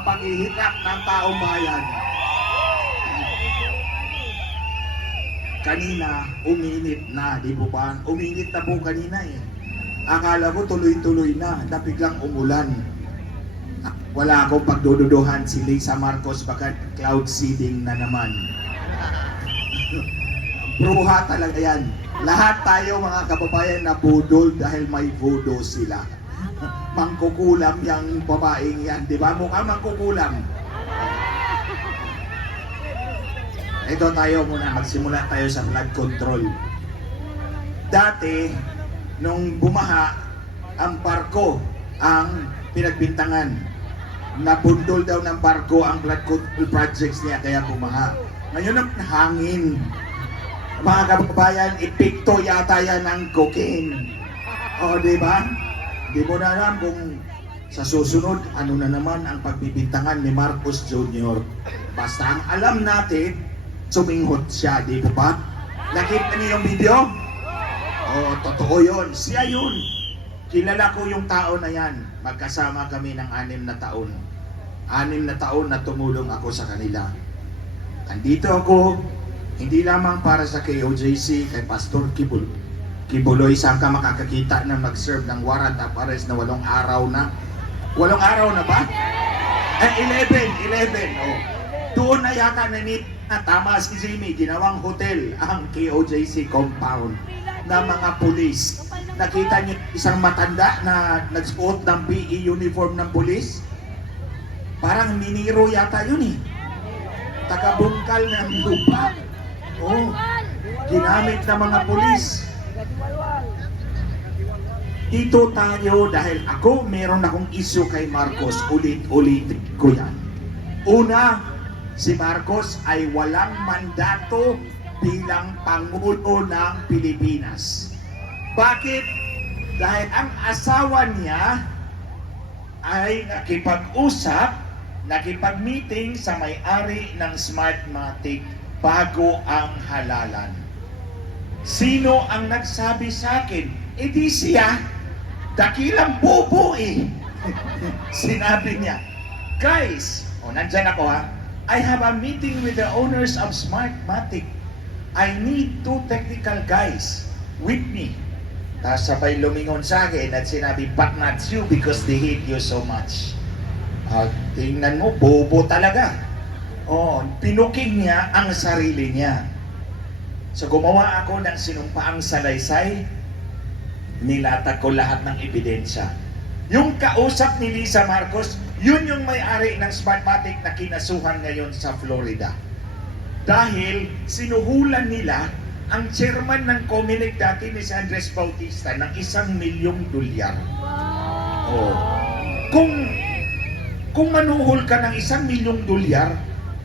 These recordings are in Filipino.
ang paghihirap ng taong bayan. Kanina, uminit na, di po ba? Uminit na po kanina eh. Akala ko tuloy-tuloy na, na biglang umulan. Wala akong pagdududuhan si Lisa Marcos baka cloud seeding na naman. Bruha talaga yan. Lahat tayo mga kababayan na budol dahil may voodoo sila. Mangkukulam yung babaeng yan, di ba? Mukha mangkukulam. Ito tayo muna, magsimula tayo sa flood control. Dati, nung bumaha, ang barko ang pinagbintangan. Nabundol daw ng barko ang flood control projects niya kaya bumaha. Ngayon ang hangin. Mga kababayan, epekto yata yan ng cocaine. O, di ba? Di mo na alam kung sa susunod, ano na naman ang pagbibintangan ni Marcos Jr. Basta ang alam natin, suminghot siya, di po ba? Nakita niyo yung video? Oo, totoo yun. Siya yun. Kilala ko yung tao na yan. Magkasama kami ng anim na taon. Anim na taon na tumulong ako sa kanila. Andito ako, hindi lamang para sa KOJC, kay Pastor Kibul. Kibuloy, saan ka makakakita na mag-serve ng warrant of arrest na walong araw na? Walong araw na ba? Eh, 11, 11, oh. Doon na yata na ni na tama si Jimmy, ginawang hotel ang KOJC compound na mga pulis. Nakita niyo isang matanda na nagsuot ng PE uniform ng pulis? Parang miniro yata yun eh. Tagabungkal ng lupa. Oh, ginamit ng mga pulis. Dito tayo dahil ako meron akong issue kay Marcos. Ulit-ulit ko yan. Una, si Marcos ay walang mandato bilang Pangulo ng Pilipinas. Bakit? Dahil ang asawa niya ay nakipag-usap, nakipag-meeting sa may-ari ng Smartmatic bago ang halalan. Sino ang nagsabi sa akin? E di siya, dakilang bobo eh. Sinabi niya, Guys, o oh, nandyan ako ha, I have a meeting with the owners of Smartmatic. I need two technical guys with me. Tapos sabay lumingon sa akin at sinabi, but not you because they hate you so much. Ah, tingnan mo, bobo talaga. Oh, pinuking niya ang sarili niya. So gumawa ako ng sinumpaang salaysay, nilatag ko lahat ng ebidensya. Yung kausap ni Lisa Marcos, yun yung may-ari ng Smartmatic na kinasuhan ngayon sa Florida. Dahil sinuhulan nila ang chairman ng Comelec dati ni si Andres Bautista ng isang milyong dolyar. Oh. Kung kung manuhol ka ng isang milyong dolyar,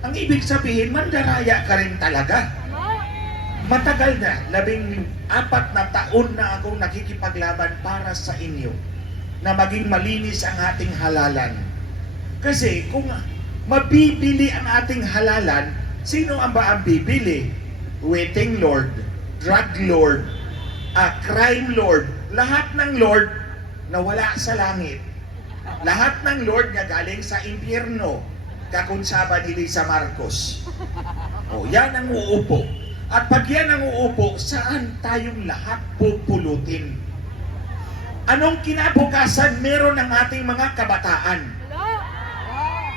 ang ibig sabihin, mandaraya ka rin talaga. Matagal na, labing apat na taon na akong nakikipaglaban para sa inyo na maging malinis ang ating halalan. Kasi kung mabibili ang ating halalan, sino ang ba ang bibili? Waiting Lord, drug lord, a crime lord, lahat ng lord na wala sa langit. Lahat ng lord na galing sa impyerno, kakunsaba ni Lisa Marcos. O, yan ang uupo. At pag yan ang uupo, saan tayong lahat pupulutin? Anong kinabukasan meron ng ating mga kabataan?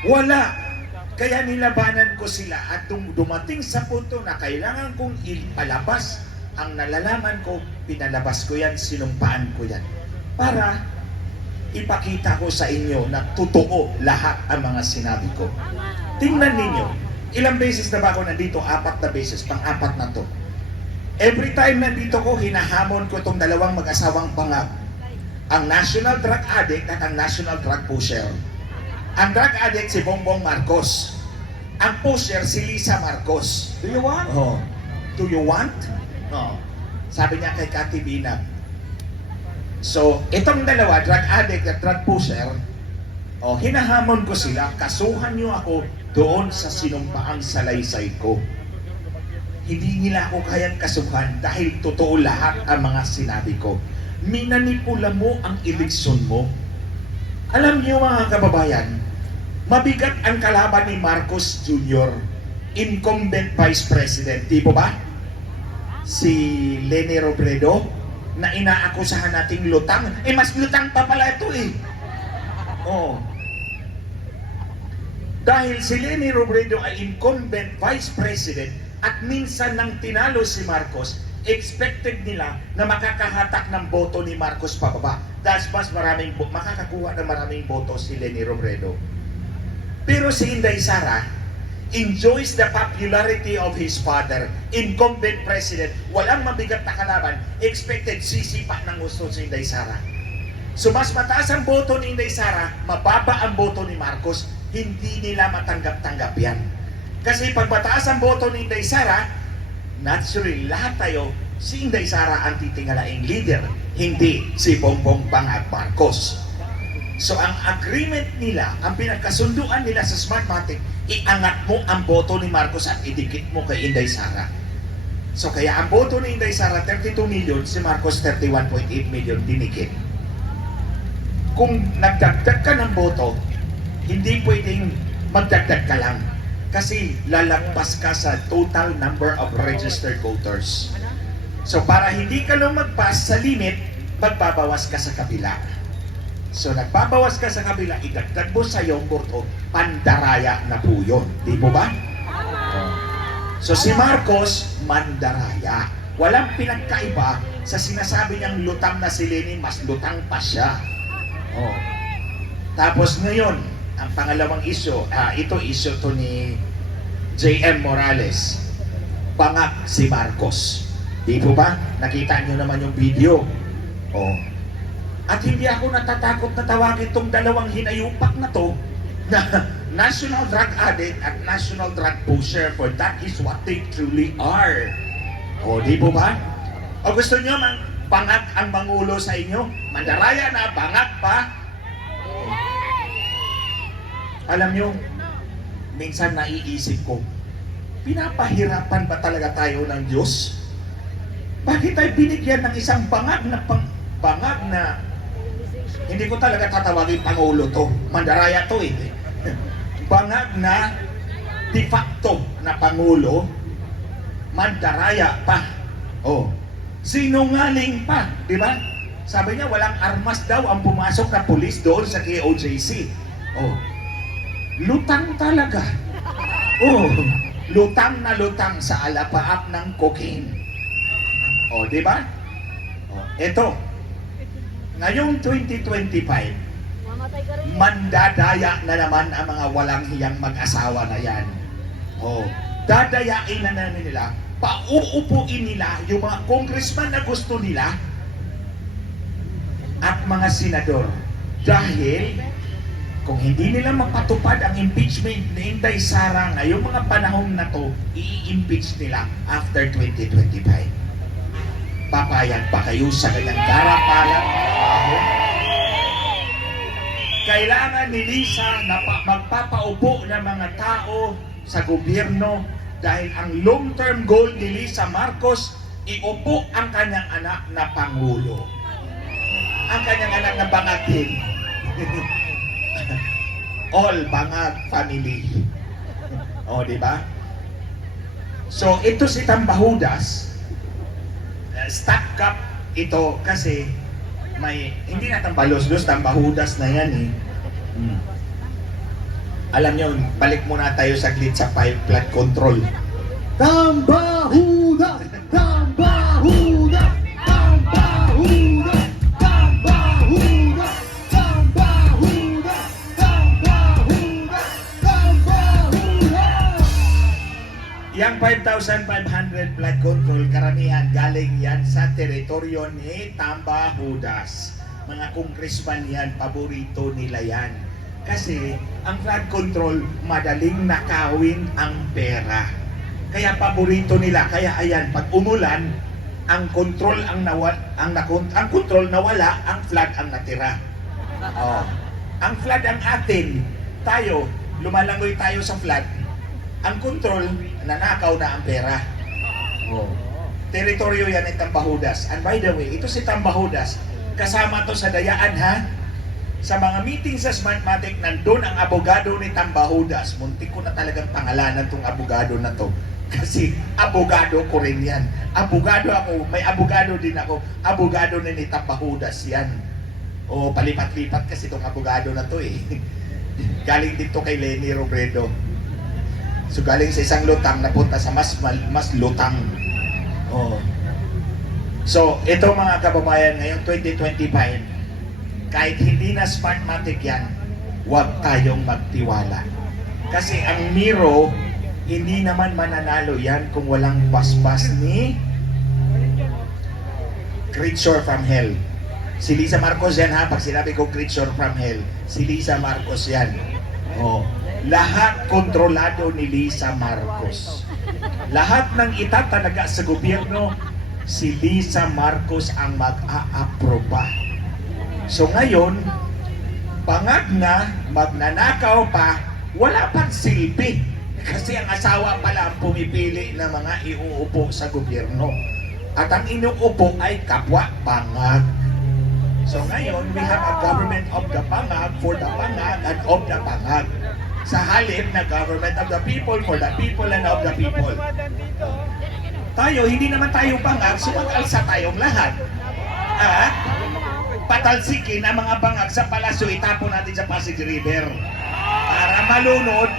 Wala. Kaya nilabanan ko sila at dumating sa punto na kailangan kong ipalabas ang nalalaman ko, pinalabas ko yan, sinumpaan ko yan. Para ipakita ko sa inyo na totoo lahat ang mga sinabi ko. Tingnan ninyo, ilang beses na ba ako nandito? Apat na beses, pang-apat na to. Every time nandito ko, hinahamon ko itong dalawang mag-asawang pangab. Ang national drug addict at ang national drug pusher. Ang drug addict si Bongbong Marcos. Ang pusher si Lisa Marcos. Do you want? Oh. Do you want? Oh. Sabi niya kay Cathy Binag. So, itong dalawa, drug addict at drug pusher, oh, hinahamon ko sila, kasuhan niyo ako doon sa sinumpaang salaysay ko. Hindi nila ako kayang kasuhan dahil totoo lahat ang mga sinabi ko. Minanipula mo ang eleksyon mo. Alam niyo mga kababayan, Mabigat ang kalaban ni Marcos Jr., incumbent vice president. Di ba? Si Leni Robredo, na inaakusahan nating lutang. Eh, mas lutang pa pala ito eh. Oo. Dahil si Leni Robredo ay incumbent vice president at minsan nang tinalo si Marcos, expected nila na makakahatak ng boto ni Marcos pababa. Dahil mas maraming, makakakuha ng maraming boto si Leni Robredo. Pero si Inday Sara enjoys the popularity of his father, incumbent president, walang mabigat na kalaban, expected sisipa ng gusto si Inday Sara. So mas mataas ang boto ni Inday Sara, mababa ang boto ni Marcos, hindi nila matanggap-tanggap yan. Kasi pag ang boto ni Inday Sara, naturally lahat tayo, si Inday Sara ang titingalaing leader, hindi si Bongbong Bangag Marcos. So ang agreement nila, ang pinagkasunduan nila sa Smartmatic, iangat mo ang boto ni Marcos at idikit mo kay Inday Sara. So kaya ang boto ni Inday Sara 32 million, si Marcos 31.8 million dinikit. Kung nagdagdag ka ng boto, hindi pwedeng magdagdag ka lang. Kasi lalagpas ka sa total number of registered voters. So para hindi ka lang magpas sa limit, magbabawas ka sa kabila. So nagbabawas ka sa kabila, idagdag mo sa iyong boto, pandaraya na po yun. Di po ba? So si Marcos, mandaraya. Walang pinagkaiba sa sinasabi niyang lutang na si Lenin, mas lutang pa siya. Oh. Tapos ngayon, ang pangalawang isyo, ah, ito isyo to ni J.M. Morales. Bangak si Marcos. Di po ba? Nakita niyo naman yung video. Oh. At hindi ako natatakot na tawagin tong dalawang hinayupak na to na national drug addict at national drug pusher for that is what they truly are. O, di po ba? O gusto nyo mang bangag ang mangulo sa inyo? Mandaraya na, bangag pa? Alam nyo, minsan naiisip ko, pinapahirapan ba talaga tayo ng Diyos? Bakit tayo binigyan ng isang bangag na pang, bangag na hindi ko talaga tatawagin Pangulo to. Mandaraya to eh. Bangag na de facto na Pangulo, mandaraya pa. Oh. Sinungaling pa, di ba? Sabi niya walang armas daw ang pumasok na pulis doon sa KOJC. Oh. Lutang talaga. Oh, lutang na lutang sa alapaap ng cocaine. Oh, di ba? Oh, eto, ngayong 2025, Mamatay ka rin. mandadaya na naman ang mga walang hiyang mag-asawa na yan. Oh, dadayain na namin nila, pauupuin nila yung mga congressman na gusto nila at mga senador. Dahil kung hindi nila mapatupad ang impeachment ni Inday Sara ngayong mga panahon na to, i-impeach nila after 2025. Papayag pa kayo sa kanyang darapalang trabaho? Kailangan ni Lisa na pa- magpapaupo ng mga tao sa gobyerno dahil ang long-term goal ni Lisa Marcos, iupo ang kanyang anak na Pangulo. Ang kanyang anak na bangagin. All bangag family. O, di ba? So, ito si Tambahudas, uh, stack up ito kasi may, hindi na tambalos-los, tambahudas na yan eh. Hmm. Alam nyo, balik muna tayo saglit sa five flood control. Tambahuda! Yang 5,500 flood control, karamihan galing yan sa teritoryo ni Tambahudas. Mga congressman yan, paborito nila yan. Kasi ang flood control, madaling nakawin ang pera. Kaya paborito nila. Kaya ayan, pag umulan, ang control ang nawal, ang, nakon, ang control nawala, ang flood ang natira. Oh. Ang flood ang atin. Tayo, lumalangoy tayo sa flood. Ang control, nanakaw na ang pera. Oh. Teritoryo yan ng Tambahudas. And by the way, ito si Tambahudas. Kasama to sa dayaan ha. sa mga meeting sa Smartmatic, nandun ang abogado ni Tambahudas. Muntik ko na talagang pangalanan tong abogado na to. Kasi abogado ko rin yan. Abogado ako, may abogado din ako. Abogado ni Tambahudas yan. O palipat-lipat kasi tong abogado na to eh. galing dito kay Lenny Robredo. So galing sa isang lutang napunta sa mas mal- mas lutang. Oh. So, ito mga kababayan, ngayong 2025, kahit hindi na Smartmatic yan, huwag tayong magtiwala. Kasi ang Miro, hindi naman mananalo yan kung walang paspas ni Creature from Hell. Si Lisa Marcos yan ha, pag sinabi ko Creature from Hell, si Lisa Marcos yan. Oh. Lahat kontrolado ni Lisa Marcos. Lahat ng itatalaga sa gobyerno, si Lisa Marcos ang mag-aaproba. So ngayon, pangag na, magnanakaw pa, wala pang silbi. Kasi ang asawa pala ang pumipili ng mga iuupo sa gobyerno. At ang inuupo ay kapwa pangag. So ngayon, we have a government of the pangag for the pangag and of the pangag. Sa halip na government of the people for the people and of the people. Tayo, hindi naman tayo pangag, so mag-alsa tayong lahat. At patalsikin ang mga bangag sa palasyo, itapon natin sa Pasig River. Para malunod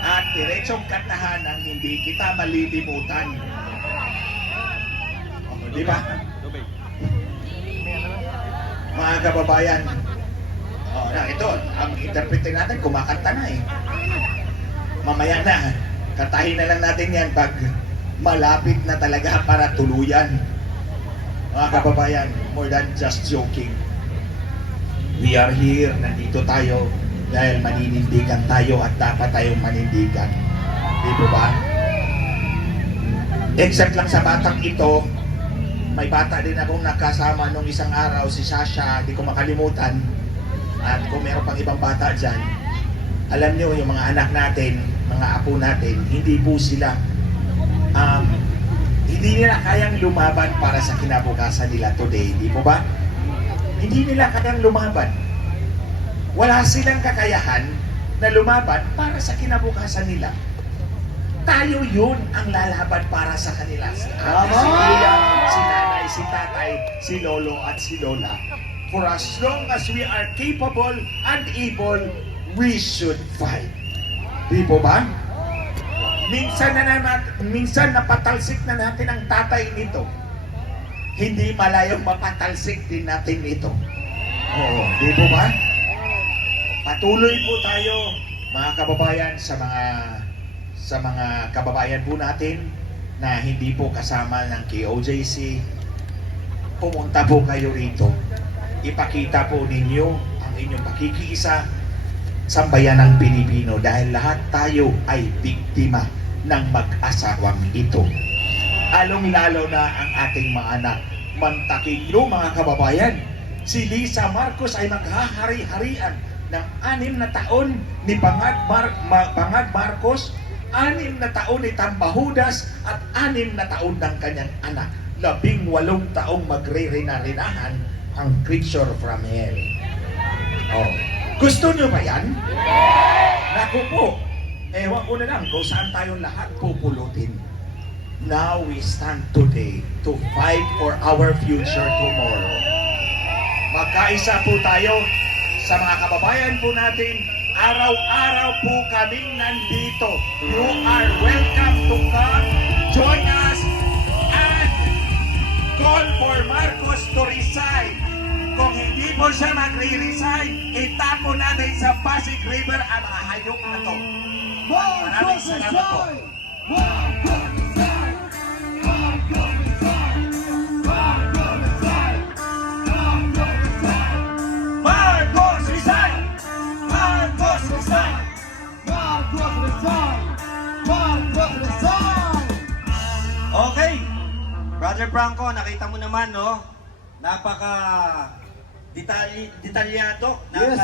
at diretsong katahanan, hindi kita malilimutan. O, di ba? Mga kababayan, oh, na, ito, ang interpretin natin, kumakanta na eh. Mamaya na, kantahin na lang natin yan pag malapit na talaga para tuluyan. Mga kababayan, more than just joking. We are here, nandito tayo dahil maninindigan tayo at dapat tayong manindigan. Di ba ba? Except lang sa batang ito, may bata din akong nakasama nung isang araw, si Sasha, di ko makalimutan. At kung meron pang ibang bata dyan, alam niyo yung mga anak natin, mga apo natin, hindi po sila um, hindi nila kayang lumaban para sa kinabukasan nila today, di po ba? Hindi nila kayang lumaban. Wala silang kakayahan na lumaban para sa kinabukasan nila. Tayo yun ang lalaban para sa kanila. Si ate, si kuya, si nanay, si tatay, si lolo at si lola. For as long as we are capable and able, we should fight. Di po ba? Minsan na naman, minsan napatalsik na natin ang tatay nito. Hindi malayong mapatalsik din natin ito. Oo, di po ba? Patuloy po tayo, mga kababayan, sa mga sa mga kababayan po natin na hindi po kasama ng KOJC. Pumunta po kayo rito. Ipakita po ninyo ang inyong pakikiisa sa bayanang Pilipino dahil lahat tayo ay biktima ng mag-asawang ito. Along-lalo na ang ating mga anak. Mantakin nyo mga kababayan, si Lisa Marcos ay maghahari-harian ng anim na taon ni Pangad, Mar- Ma- Pangad Marcos, anim na taon ni Tambahudas at anim na taon ng kanyang anak. Labing walong taong magre-rina-rinahan ang creature from hell. Oh. Gusto nyo ba yan? Naku po, ewan ko na lang kung saan tayong lahat pupulutin. Now we stand today to fight for our future tomorrow. Magkaisa po tayo sa mga kababayan po natin. Araw-araw po kaming nandito. You are welcome to come, join us, and call for Marcos to resign mo siya magre-resign, itapo natin sa Pasig River ang ahayok na to. Maraming salamat po. Marcos resign! Marcos resign! Marcos resign! Marcos resign! Okay, Brother Franco, nakita mo naman, no? Napaka Detali- detalyado na yes, uh,